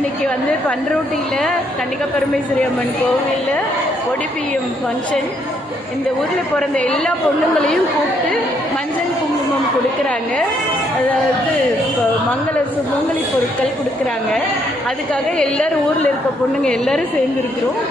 இன்றைக்கி வந்து பண்ருட்டியில் கன்னிகா பரமேஸ்வரி அம்மன் கோவிலில் ஒடிபிஎம் ஃபங்க்ஷன். இந்த ஊரில் பிறந்த எல்லா பொண்ணுங்களையும் கூப்பிட்டு மஞ்சள் குங்குமம் கொடுக்குறாங்க. அதாவது இப்போ சுமங்கலி பொருட்கள் கொடுக்குறாங்க. அதுக்காக எல்லோரும் ஊரில் இருக்க பொண்ணுங்க எல்லோரும் சேர்ந்துருக்குறோம்.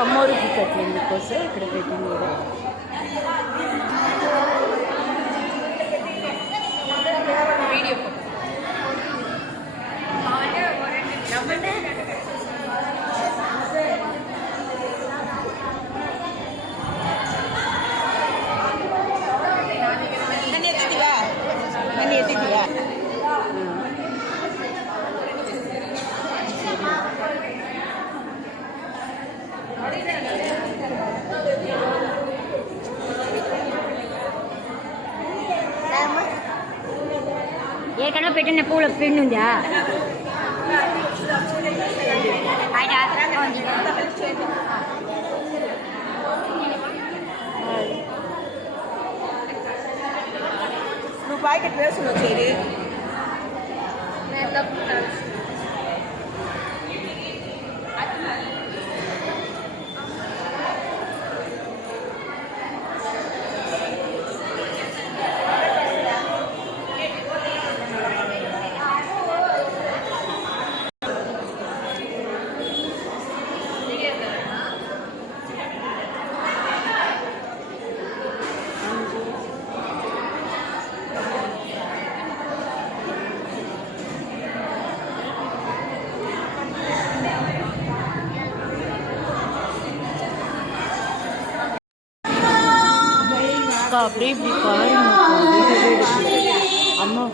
అమ్మోరికి కట్టింది కోసం ఇక్కడ పెట్టింది కూడా. ఏకన్నా పెట్టిన పూల పిండి ఉందా? నువ్వు ప్యాకెట్ వేసుకుని వచ్చేది அப்படியே இப்படி பாருங்க அம்மா.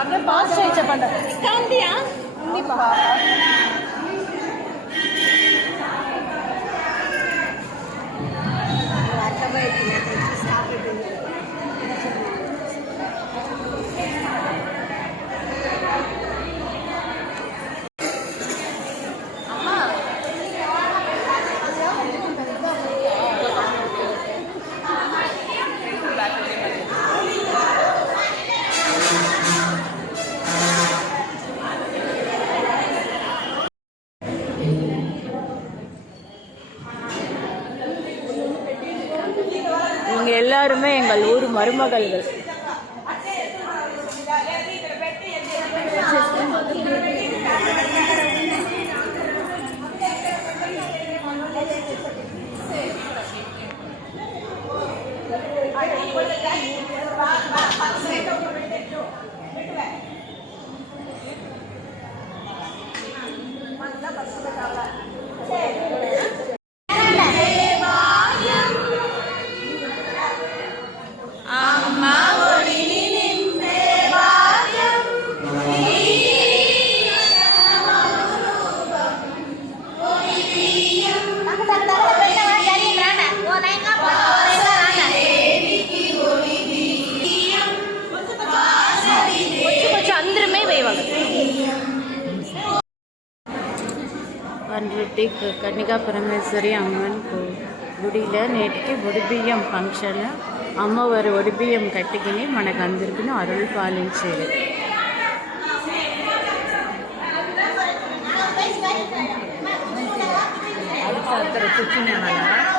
अपने पास चाहिए पंडा काम दिया नहीं पा இவங்க எல்லாருமே எங்கள் ஊர் மருமகள்கள். பண்ருட்டி கன்னிகா பரமேஸ்வரி அம்மன் గుడిలో నేటికి ఒడిబియ్యం ఫంక్షన్ అమ్మవారి ఒడిబియ్యం కట్టుకుని మనకు అందరికీ అరులు పాలించేది. కూర్చునే వాళ్ళ